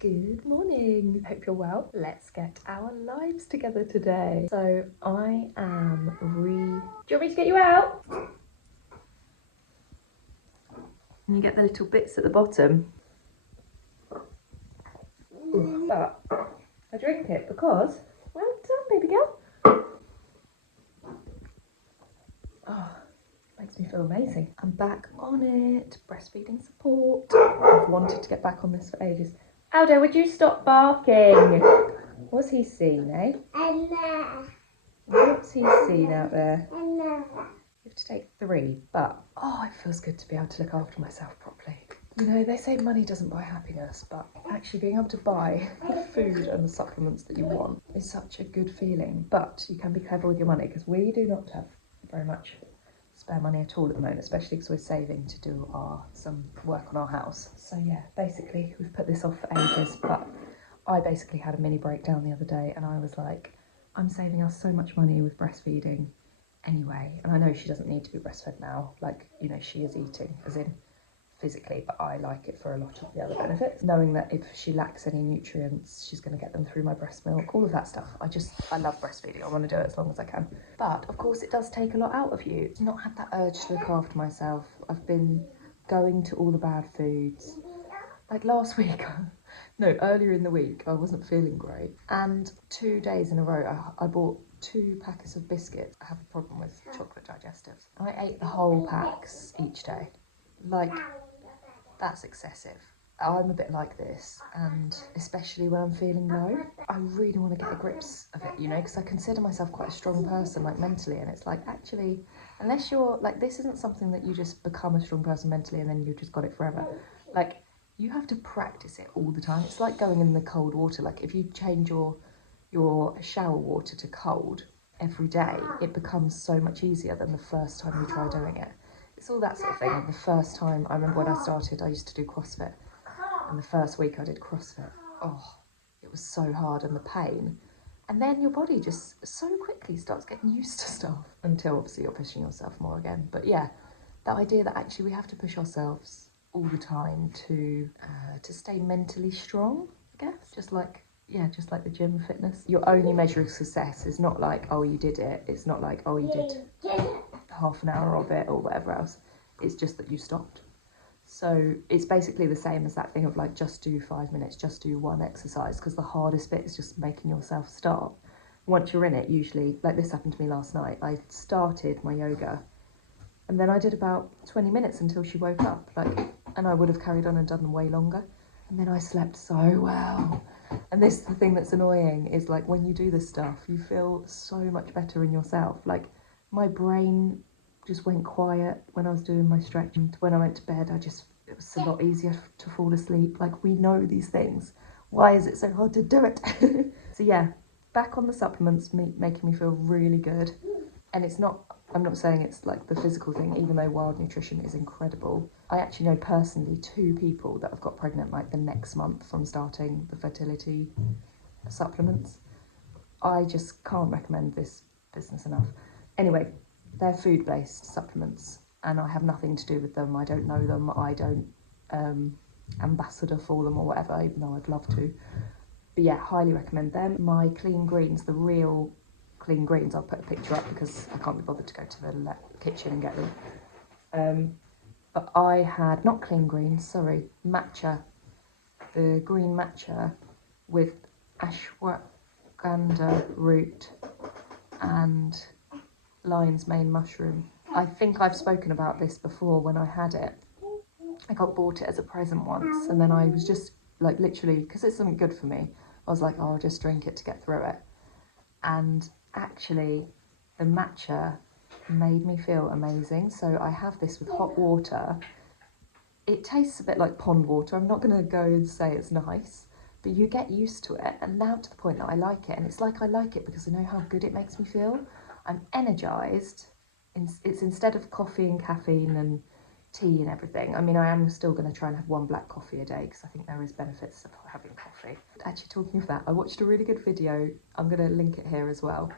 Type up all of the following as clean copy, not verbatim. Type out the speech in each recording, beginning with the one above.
Good morning. Hope you're well. Let's get our lives together today. So I am Do you want me to get you out? And you get the little bits at the bottom. But I drink it because, well done, baby girl. Oh, makes me feel amazing. I'm back on it. Breastfeeding support. I've wanted to get back on this for ages. Aldo, would you stop barking? What's he seen, eh? What's he seen out there? You have to take 3, but it feels good to be able to look after myself properly. You know, they say money doesn't buy happiness, but actually being able to buy the food and the supplements that you want is such a good feeling. But you can be clever with your money, because we do not have very much spare money at all at the moment, especially because we're saving to do some work on our house. So yeah, basically we've put this off for ages, but I basically had a mini breakdown the other day and I was like, I'm saving us so much money with breastfeeding anyway. And I know she doesn't need to be breastfed now, like, you know, she is eating, as in physically, but I like it for a lot of the other benefits. Knowing that if she lacks any nutrients, she's going to get them through my breast milk, all of that stuff. I love breastfeeding. I want to do it as long as I can. But of course it does take a lot out of you. I've not had that urge to look after myself. I've been going to all the bad foods. Like last week, no, earlier in the week, I wasn't feeling great. And 2 days in a row, I bought 2 packets of biscuits. I have a problem with chocolate digestives. I ate the whole packs each day. Like, that's excessive. I'm a bit like this, and especially when I'm feeling low, I really want to get a grips of it, you know, because I consider myself quite a strong person, like mentally, and it's like, actually, unless you're, like, this isn't something that you just become a strong person mentally and then you've just got it forever. Like, you have to practice it all the time. It's like going in the cold water. Like, if you change your shower water to cold every day, it becomes so much easier than the first time you try doing it. It's all that sort of thing. Like the first time, I remember when I started, I used to do CrossFit. And the first week I did CrossFit, it was so hard, and the pain. And then your body just so quickly starts getting used to stuff until obviously you're pushing yourself more again. But yeah, that idea that actually we have to push ourselves all the time to stay mentally strong, I guess. Just like the gym fitness. Your only measure of success is not like, oh, you did it. It's not like, oh, you did half an hour of it or whatever else. It's just that you stopped. So it's basically the same as that thing of like, just do 5 minutes, just do one exercise, because the hardest bit is just making yourself start. Once you're in it, usually, like this happened to me last night, I started my yoga and then I did about 20 minutes until she woke up, and I would have carried on and done them way longer. And then I slept so well. And this is the thing that's annoying, is like when you do this stuff, you feel so much better in yourself. Like my brain just went quiet when I was doing my stretching. When I went to bed, it was a lot easier to fall asleep. Like, we know these things. Why is it so hard to do it? So yeah, back on the supplements, making me feel really good. And I'm not saying it's like the physical thing, even though Wild Nutrition is incredible. I actually know personally 2 people that have got pregnant like the next month from starting the fertility supplements. I just can't recommend this business enough. Anyway, they're food-based supplements and I have nothing to do with them. I don't know them. I don't ambassador for them or whatever, even though I'd love to. But yeah, highly recommend them. My clean greens, the real clean greens, I'll put a picture up because I can't be bothered to go to the kitchen and get them. But I had, not clean greens, sorry, matcha. The green matcha with ashwagandha root and lion's mane mushroom. I think I've spoken about this before when I had it. I bought it as a present once, and then I was just like, literally, because it's something good for me, I was like, oh, I'll just drink it to get through it. And actually the matcha made me feel amazing. So I have this with hot water. It tastes a bit like pond water. I'm not going to go and say it's nice, but you get used to it, and now to the point that I like it. And it's like I like it because I know how good it makes me feel. I'm energized. It's instead of coffee and caffeine and tea and everything. I mean, I am still going to try and have 1 black coffee a day because I think there is benefits of having coffee. Actually, talking of that, I watched a really good video. I'm going to link it here as well,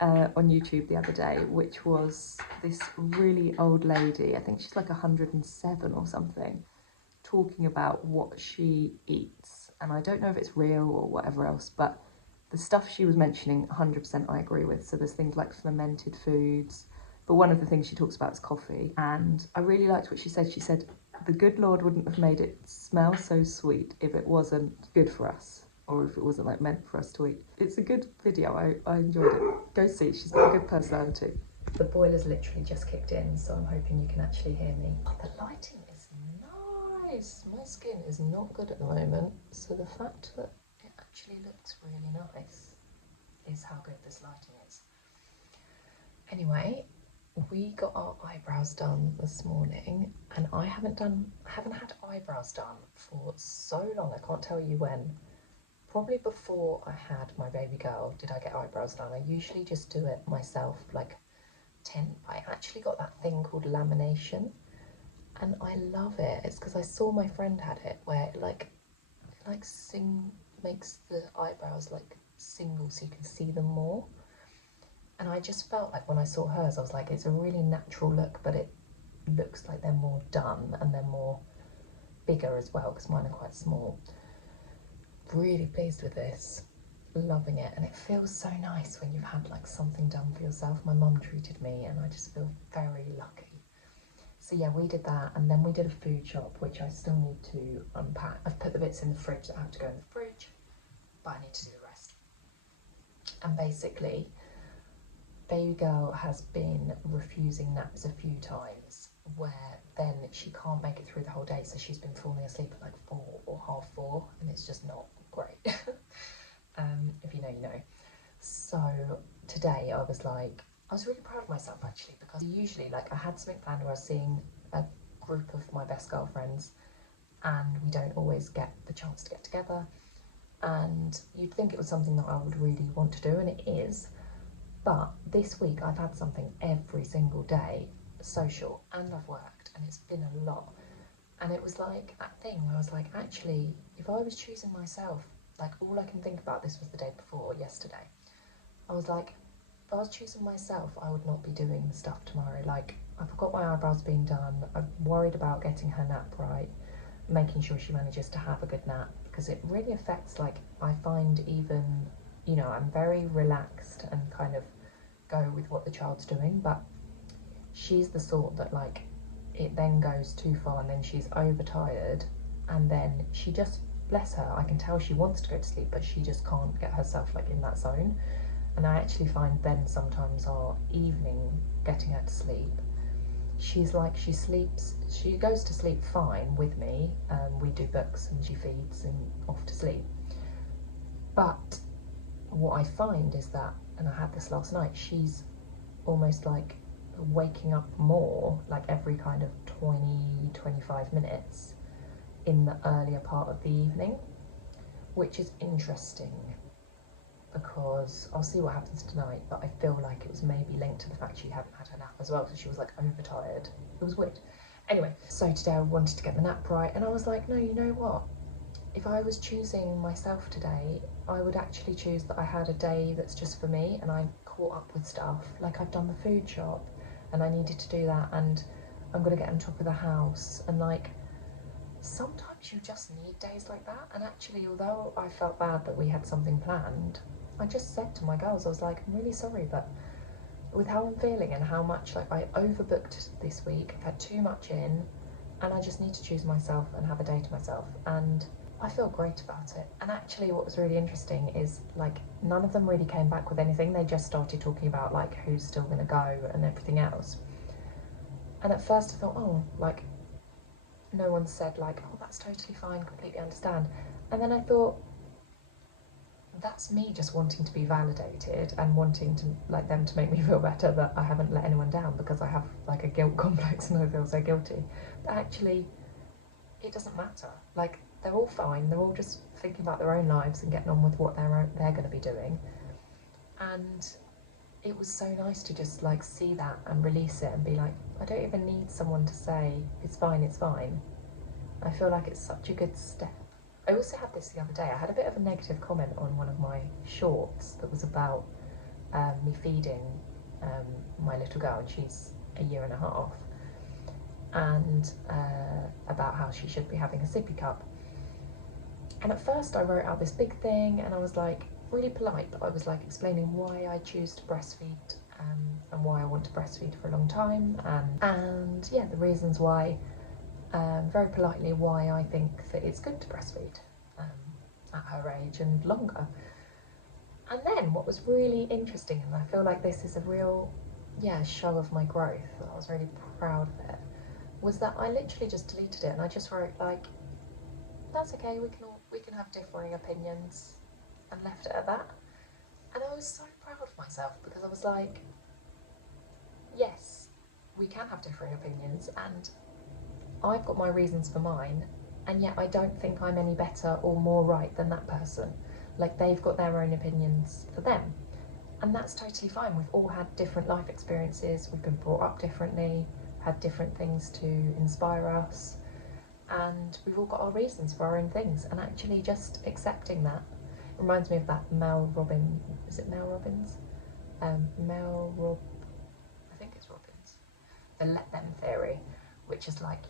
on YouTube the other day, which was this really old lady, I think she's like 107 or something, talking about what she eats and I don't know if it's real or whatever else, but the stuff she was mentioning, 100% I agree with. So there's things like fermented foods, but one of the things she talks about is coffee. And I really liked what she said. She said, the good Lord wouldn't have made it smell so sweet if it wasn't good for us, or if it wasn't like meant for us to eat. It's a good video. I enjoyed it. Go see. She's got a good personality. The boiler's literally just kicked in, so I'm hoping you can actually hear me. Oh, the lighting is nice. My skin is not good at the moment, so the fact that it actually looks really nice is how good this lighting is. Anyway, we got our eyebrows done this morning, and I haven't had eyebrows done for so long. I can't tell you when. Probably before I had my baby girl did I get eyebrows done. I usually just do it myself, like tint. I actually got that thing called lamination, and I love it. It's because I saw my friend had it, where it makes the eyebrows like single so you can see them more. And I just felt like when I saw hers, I was like, it's a really natural look, but it looks like they're more done and they're more bigger as well, because mine are quite small. Really pleased with this, loving it, and it feels so nice when you've had like something done for yourself. My mum treated me, and I just feel very lucky. So yeah, we did that, and then we did a food shop, which I still need to unpack. I've put the bits in the fridge that have to go in the fridge, but I need to do the rest. And basically, baby girl has been refusing naps a few times, where then she can't make it through the whole day, so she's been falling asleep at like 4 or half 4, and it's just not great. If you know, you know. So today I was really proud of myself actually, because usually like I had something planned where I was seeing a group of my best girlfriends, and we don't always get the chance to get together, and you'd think it was something that I would really want to do, and it is. But this week I've had something every single day, social, and I've worked, and it's been a lot. And it was like that thing where I was like, actually, if I was choosing myself, like all I can think about, this was the day before, yesterday, I was like, if I was choosing myself, I would not be doing stuff tomorrow. Like, I've got my eyebrows being done, I'm worried about getting her nap right, making sure she manages to have a good nap, because it really affects, like, I find even, you know, I'm very relaxed and kind of go with what the child's doing, but she's the sort that like it then goes too far, and then she's overtired, and then she just, bless her, I can tell she wants to go to sleep, but she just can't get herself like in that zone. And I actually find then sometimes our evening getting her to sleep, she's like, she goes to sleep fine with me, we do books and she feeds and off to sleep. But what I find is that, and I had this last night, she's almost like waking up more, like every kind of 20-25 minutes in the earlier part of the evening, which is interesting, because I'll see what happens tonight, but I feel like it was maybe linked to the fact she hadn't had her nap as well, so she was like overtired. It was weird. Anyway, so today I wanted to get the nap right, and I was like, no, you know what? If I was choosing myself today, I would actually choose that I had a day that's just for me, and I caught up with stuff. Like, I've done the food shop, and I needed to do that, and I'm going to get on top of the house, and like, sometimes you just need days like that. And actually, although I felt bad that we had something planned, I just said to my girls, I was like, I'm really sorry, but with how I'm feeling and how much like I overbooked this week, I've had too much in, and I just need to choose myself and have a day to myself, and I feel great about it. And actually what was really interesting is like none of them really came back with anything. They just started talking about like who's still going to go and everything else. And at first I thought, oh, like no one said like, oh, that's totally fine, completely understand. And then I thought, that's me just wanting to be validated and wanting to like them to make me feel better that I haven't let anyone down, because I have like a guilt complex and I feel so guilty. But actually it doesn't matter. Like, they're all fine, they're all just thinking about their own lives and getting on with what they're going to be doing. And it was so nice to just like see that and release it and be like, I don't even need someone to say it's fine, it's fine. I feel like it's such a good step. I also had this the other day. I had a bit of a negative comment on one of my shorts that was about me feeding my little girl, and she's a year and a half, and about how she should be having a sippy cup. And at first I wrote out this big thing and I was like really polite, but I was like explaining why I choose to breastfeed and why I want to breastfeed for a long time, and yeah, the reasons why, very politely, why I think that it's good to breastfeed at her age and longer. And then what was really interesting, and I feel like this is a real, show of my growth, I was really proud of it, was that I literally just deleted it and I just wrote like, that's okay, we can have differing opinions, and left it at that. And I was so proud of myself because I was like, yes, we can have differing opinions and I've got my reasons for mine, and yet I don't think I'm any better or more right than that person. Like, they've got their own opinions for them, and that's totally fine. We've all had different life experiences, we've been brought up differently, had different things to inspire us, and we've all got our reasons for our own things, and actually just accepting that reminds me of that Mel Robbins, is it Mel Robbins? I think it's Robbins, the let them theory, which is like,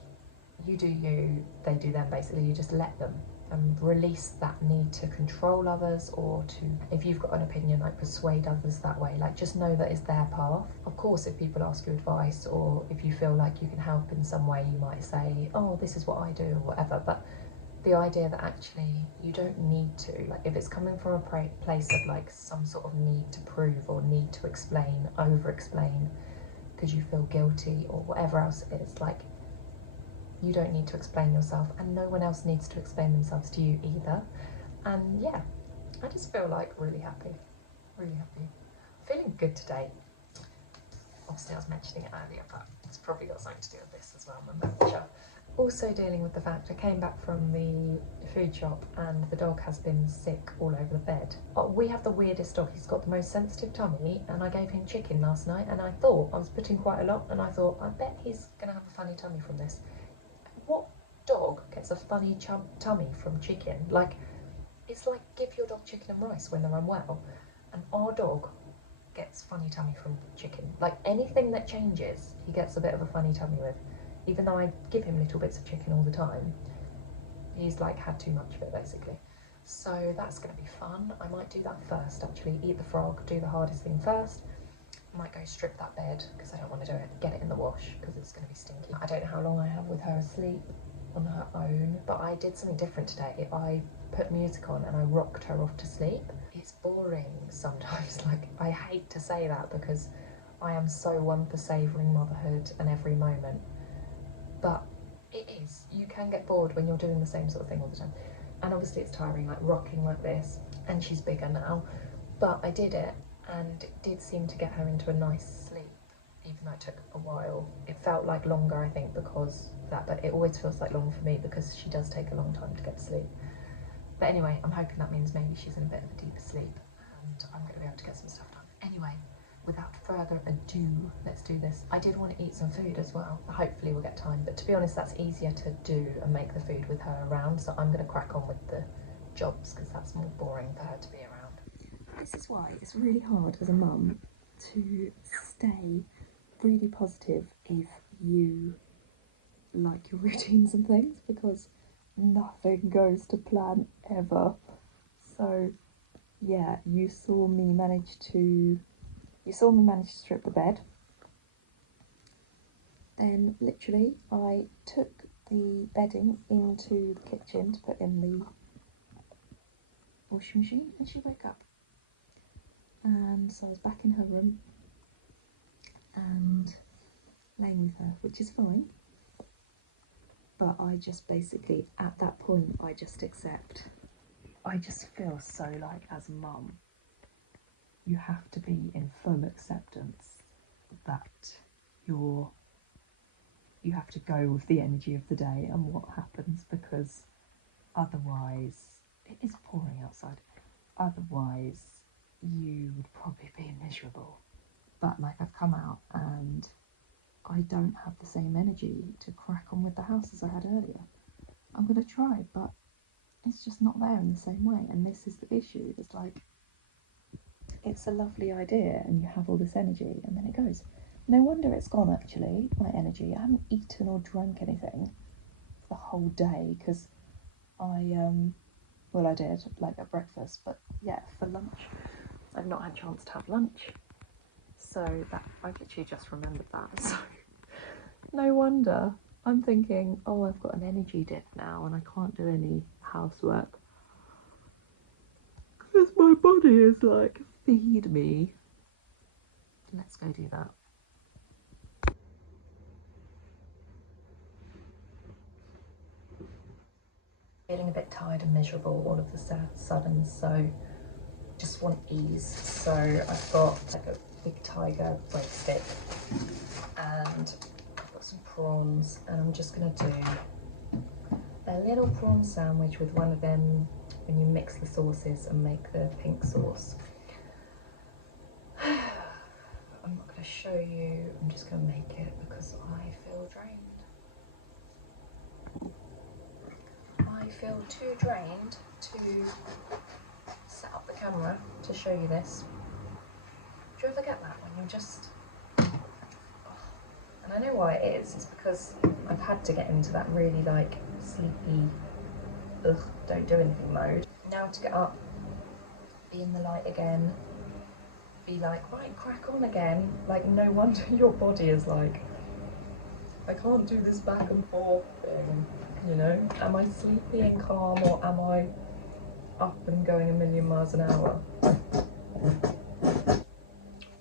you do you, they do them, basically. You just let them and release that need to control others, or to, if you've got an opinion, like persuade others that way. Like, just know that it's their path. Of course, if people ask you advice, or if you feel like you can help in some way, you might say, oh, this is what I do, or whatever. But the idea that actually you don't need to, like, if it's coming from a place of like some sort of need to prove or need to explain, over explain, because you feel guilty or whatever else it is, like, you don't need to explain yourself, and no one else needs to explain themselves to you either. And yeah, I just feel like really happy, feeling good today. Obviously I was mentioning it earlier, but it's probably got something to do with this as well, my moisture. Also dealing with the fact I came back from the food shop and the dog has been sick all over the bed. We have the weirdest dog, he's got the most sensitive tummy, and I gave him chicken last night and I thought I was putting quite a lot, and I thought, I bet he's gonna have a funny tummy from this. What dog gets a funny tummy from chicken? Like, it's like, give your dog chicken and rice when they're unwell, and our dog gets funny tummy from chicken. Like, anything that changes, he gets a bit of a funny tummy with. Even though I give him little bits of chicken all the time, he's like had too much of it, basically. So that's going to be fun. I might do that first, actually. Eat the frog, do the hardest thing first. I might go strip that bed because I don't want to do it. Get it in the wash because it's going to be stinky. I don't know how long I have with her asleep on her own, but I did something different today. I put music on and I rocked her off to sleep. It's boring sometimes. Like, I hate to say that because I am so one for savouring motherhood and every moment, but it is. You can get bored when you're doing the same sort of thing all the time, and obviously it's tiring, like rocking like this, and she's bigger now, but I did it and it did seem to get her into a nice sleep, even though it took a while. It felt like longer, I think, because of that, but it always feels like long for me because she does take a long time to get to sleep. But anyway, I'm hoping that means maybe she's in a bit of a deeper sleep and I'm going to be able to get some stuff done. Anyway, without further ado, let's do this. I did want to eat some food as well. Hopefully we'll get time, but to be honest, that's easier to do and make the food with her around, so I'm going to crack on with the jobs because that's more boring for her to be around. This is why it's really hard as a mum to stay really positive if you like your routines and things, because nothing goes to plan ever. So yeah, you saw me manage to strip the bed. Then literally I took the bedding into the kitchen to put in the washing machine, and she woke up. And so I was back in her room and laying with her, which is fine. But I just basically, at that point, I just accept. I just feel so like, as a mum, you have to be in full acceptance that you have to go with the energy of the day and what happens, because otherwise, it is pouring outside, otherwise you would probably be miserable. But like, I've come out and I don't have the same energy to crack on with the house as I had earlier. I'm going to try, but it's just not there in the same way, and this is the issue. It's like, it's a lovely idea and you have all this energy and then it goes. No wonder it's gone, actually, my energy. I haven't eaten or drank anything for the whole day because I Well, I did, like at breakfast, but yeah, for lunch. I've not had a chance to have lunch. So that, I've literally just remembered that. So no wonder. I'm thinking, oh, I've got an energy dip now and I can't do any housework. Because my body is like, feed me. Let's go do that. Feeling a bit tired and miserable all of the sudden, so just want ease. So I've got like a big tiger breadstick and I've got some prawns, and I'm just going to do a little prawn sandwich with one of them when you mix the sauces and make the pink sauce. I'm not going to show you, I'm just going to make it because I feel drained. I feel too drained to set up the camera to show you this. Do you ever get that when you're just... And I know why it is, it's because I've had to get into that really like sleepy, ugh, don't do anything mode. Now to get up, be in the light again, be like, right, crack on again. Like, no wonder your body is like, I can't do this back and forth thing, you know? Am I sleepy and calm, or am I up and going a million miles an hour?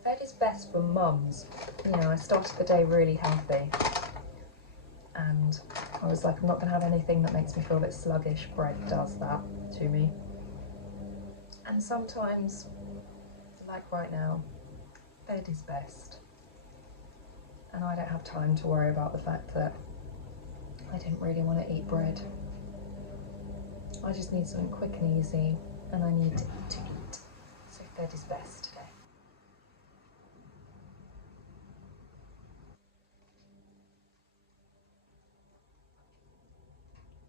Bed is best for mums. You know, I started the day really healthy and I was like, I'm not going to have anything that makes me feel a bit sluggish. Bread does that to me. And sometimes, like right now, bed is best. And I don't have time to worry about the fact that I didn't really want to eat bread. I just need something quick and easy, and I need to eat. So bed is best.